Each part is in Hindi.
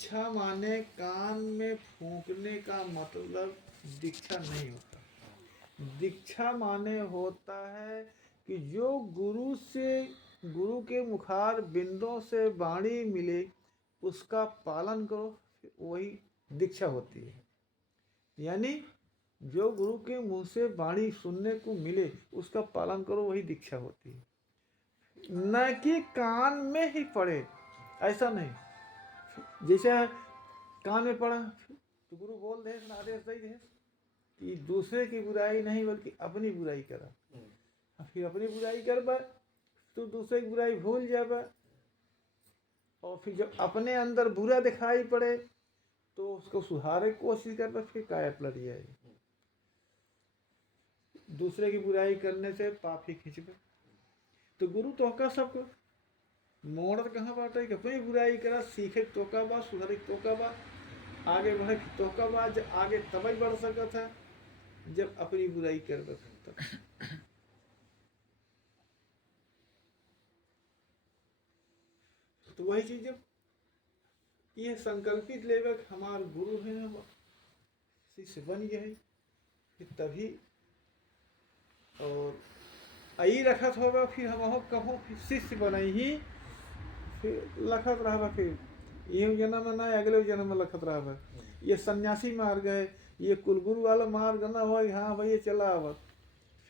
दीक्षा माने कान में फूंकने का मतलब दीक्षा नहीं होता। दीक्षा माने होता है कि जो गुरु के मुखार बिंदों से वाणी मिले उसका पालन करो, वही दीक्षा होती है। यानी जो गुरु के मुंह से वाणी सुनने को मिले उसका पालन करो, वही दीक्षा होती है। न कि कान में ही पड़े, ऐसा नहीं। जैसे कान में पड़ा तो गुरु बोल दे, आदेश दे दे कि दूसरे की बुराई नहीं बल्कि अपनी बुराई करा। फिर अपनी बुराई करबा तो दूसरे की बुराई भूल जाबा, और फिर जब अपने अंदर बुरा दिखाई पड़े तो उसको सुधारे कोशिश करबा, फिर काया पलट जाए। दूसरे की बुराई करने से पाप ही खींचबे। तो गुरु तोहका सबको मोड़ कहाँ बाटे कि अपनी बुराई करा, सीखे तोका बा, सुधरे तोका बा, आगे बढ़े तोका बा। जब आगे तभी बढ़ सकत है जब अपनी बुराई कर तब। तो वही चीज जब ये संकल्पित लेवे हमार गुरु है, हम शिष्य बन गए तभी, और आई रखत होगा फिर हम कहो शिष्य बनाई ही, फिर लखत रहा, फिर ये जन्म में ना अगले जन्म में लखत रहा। ये सन्यासी मार्ग है, ये कुलगुरु वाला मार्ग ना हो। हाँ भाई ये चला आवत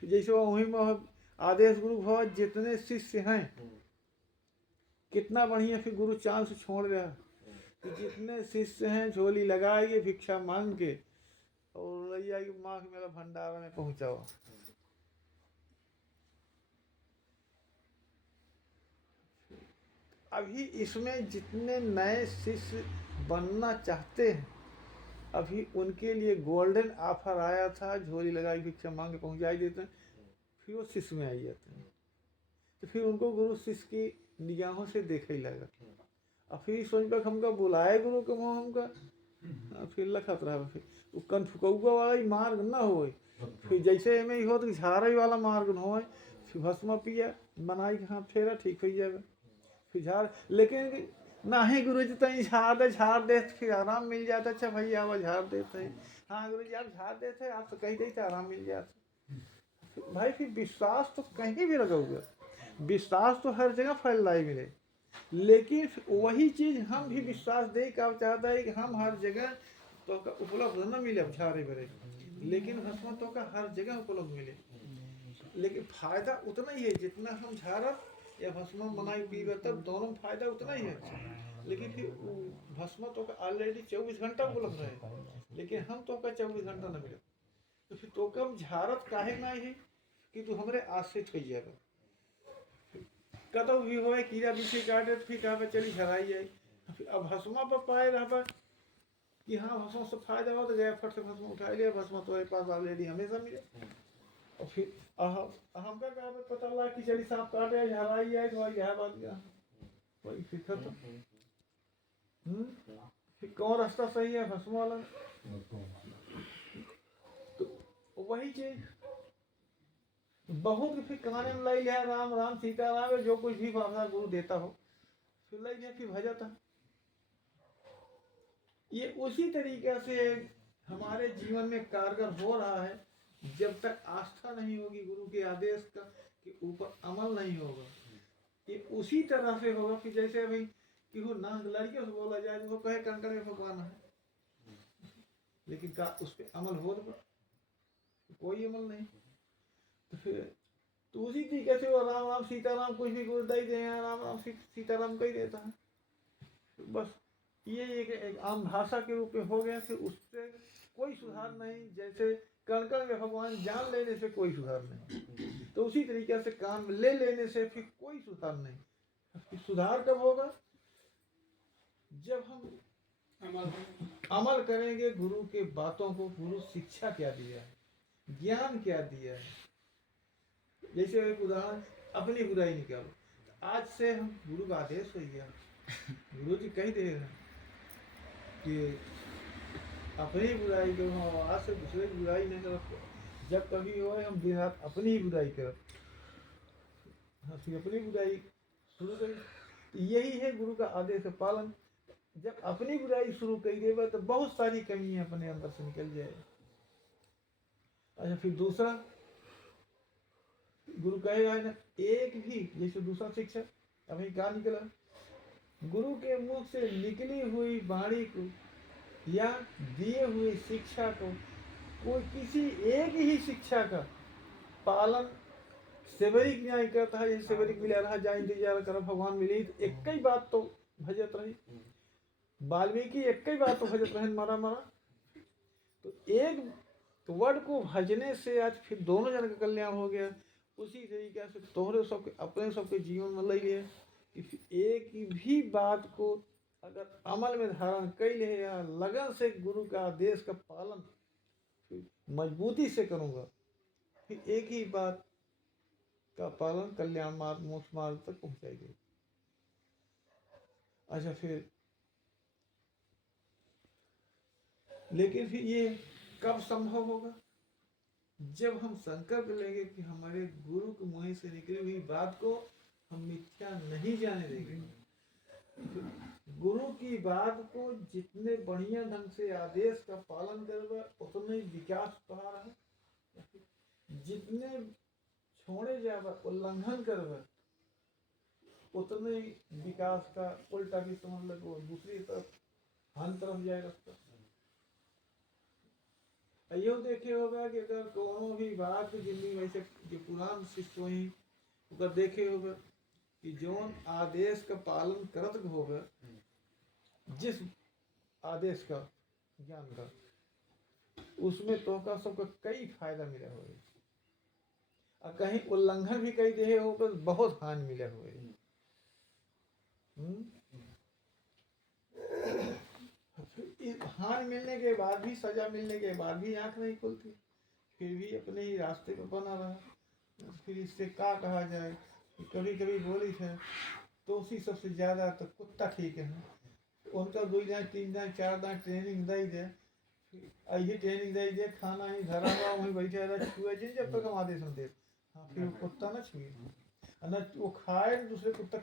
जैसे वहीं में आदेश गुरु भव जितने शिष्य हैं कितना बढ़िया। फिर गुरु चांद से छोड़ रहा कि जितने शिष्य हैं झोली लगाएंगे भिक्षा मांग के और ले जाएगी माँ मेरा भंडारा में पहुंचाओ। अभी इसमें जितने नए शिष्य बनना चाहते हैं अभी उनके लिए गोल्डन ऑफर आया था, झोली लगाई भिक्षा मांग के पहुंचाई देते हैं, फिर वो शिष्य में आई जाते हैं। तो फिर उनको गुरु शिष्य की निगाहों से देखे ही लगा। अब फिर सोच पर हमका बुलाए गुरु के मुँह हमका, फिर लखत रहा। फिर वो कनफुकौआ वाला ही मार्ग ना हो, फिर जैसे में ही हो तो झाड़ा वाला मार्ग न हो। फिर भस्मा पिया बनाई हाथ फेरा ठीक हो जाए फिर झाड़। लेकिन ना ही गुरु जी तई झाड़ दे फिर आराम मिल जाता। अच्छा भैया वो झाड़ देते हैं, हाँ गुरु जी आप झाड़ देते आप तो कहीं देते आराम मिल जाता। भाई फिर विश्वास तो कहीं भी लगा हुआ, विश्वास तो हर जगह फैल रहा है मिले, लेकिन वही चीज हम भी विश्वास दे का चाहता है कि हम हर जगह तो का उपलब्ध न मिले झाड़े बरे, लेकिन भस्म तो का हर जगह उपलब्ध मिले। लेकिन फायदा उतना ही है जितना हम झाड़ब या भस्म बनाई पीबे तब दोनों फायदा उतना ही है। लेकिन फिर भस्म तो का ऑलरेडी 24 घंटा उपलब्ध है, लेकिन हम तो का 24 घंटा न मिले। तो फिर तो कम झाड़त काहे ना है कि तू हमरे आश्रित हो जाएगा। कतौ भी होए कीड़ा बिछी काटे तो फिर कहा चली झराई जाए। अब भस्मा पर पाए रहा कि हाँ भस्मा से फायदा हो तो गया फट से भस्मा उठा लिया, भस्मा तुम्हारे पास ऑलरेडी हमेशा मिले। और फिर हमका कहा पता लगा कि चली सांप काटे झराई जाए तो यह बात गया वही फिर खत्म। फिर कौन रास्ता सही है भस्म वाला। तो वही चीज बहुत फिर कहानी में लाई लिया राम राम सीता राम जो कुछ भी भावना गुरु देता हो फिर लाई लिया फिर भजता। ये उसी तरीके से हमारे जीवन में कारगर हो रहा है। जब तक आस्था नहीं होगी गुरु के आदेश का के ऊपर अमल नहीं होगा, ये उसी तरह से होगा कि जैसे भाई कि वो ना लड़कियों से बोला जाए वो कहे कंकड़ में भगवान है, लेकिन का उस पर अमल हो तो कोई अमल नहीं। तो फिर तो उसी तरीके से वो राम राम सीताराम कुछ भी बोलता ही दे, राम राम सीताराम का ही देता है। बस ये एक आम भाषा के रूप में हो गया, फिर उससे कोई सुधार नहीं। जैसे कण कण में भगवान जान लेने से कोई सुधार नहीं, तो उसी तरीके से काम ले लेने से फिर कोई सुधार नहीं। सुधार कब होगा जब हम अमल करेंगे गुरु के बातों को। गुरु शिक्षा क्या दिया है, ज्ञान क्या दिया है। जैसे एक उदाहरण अपनी बुराई निकालो, आज से हम गुरु का आदेश हो गया, गुरु जी कह दे रहे कि अपनी बुराई करो, आज से दूसरे की बुराई नहीं करो। जब कभी हो हम दिन रात अपनी ही बुराई करो, फिर अपनी बुराई शुरू करें। यही है गुरु का आदेश का पालन। जब अपनी बुराई शुरू कर देगा तो बहुत सारी कमियां अपने अंदर से निकल जाए। अच्छा, फिर दूसरा गुरु कहेगा ना, एक भी, जैसे दूसरा शिक्षा अभी क्या निकला, गुरु के मुख से निकली हुई वाणी को या दिए हुई शिक्षा को, कोई किसी एक ही शिक्षा का पालन सेवरिक न्याय करता है। जैसे सेवरिक मिला रहा, जा इंतजार कर भगवान मिली, तो एक ही बात तो भजत रही। वाल्मीकि एक ही बात तो भजत रहे, मारा मारा। तो एक वर्ड को भजने से आज फिर दोनों जन का कल्याण हो गया। उसी तरीके से तोहरे सबके अपने सबके जीवन में लगे एक भी बात को अगर अमल में धारण कर ले या लगन से गुरु का आदेश का पालन मजबूती से करूंगा, फिर एक ही बात का पालन कल्याण मार्ग मोक्ष मार्ग तक पहुंचाएगी। अच्छा, फिर लेकिन फिर ये कब संभव होगा? जब हम संकल्प लेंगे कि हमारे गुरु के मुंह से निकली हुई बात को हम मिथ्या नहीं जाने देंगे। गुरु की बात को जितने बढ़िया ढंग से आदेश का पालन करवा उतने विकास पा रहा है, जितने छोड़े जावा उल्लंघन करवा उतने विकास का उल्टा भी समझ लगो, दूसरी तरफ हानि तरफ जाए रास्ता। यो देखे होगा कि अगर कोनो भी बात जिंदगी में से जो पुरान शिष्य हुई अगर देखे होगा कि जौन आदेश का पालन करत होगा, जिस आदेश का ज्ञान का, उसमें तो का सबका कई फायदा मिले हुए, और कहीं उल्लंघन भी कई दे हो तो बहुत हानि मिले हुए। हानि मिलने के बाद भी, सजा मिलने के बाद भी आंख नहीं खुलती, फिर भी अपने ही रास्ते पर बना रहा। फिर इससे क्या कहा जाए, कभी कभी बोली थे तो उसी सबसे ज्यादा तो कुत्ता ठीक है, उनका 2 दिन 3 दिन 4 दिन ट्रेनिंग दे दे, ऐसी ट्रेनिंग दे दे, खाना ही धरा हुआ वहीं बैठे रहा छुए जिन जब तक हम आदेश न दे, हाँ फिर वो कुत्ता ना छुए, न वो खाए दूसरे कुत्ता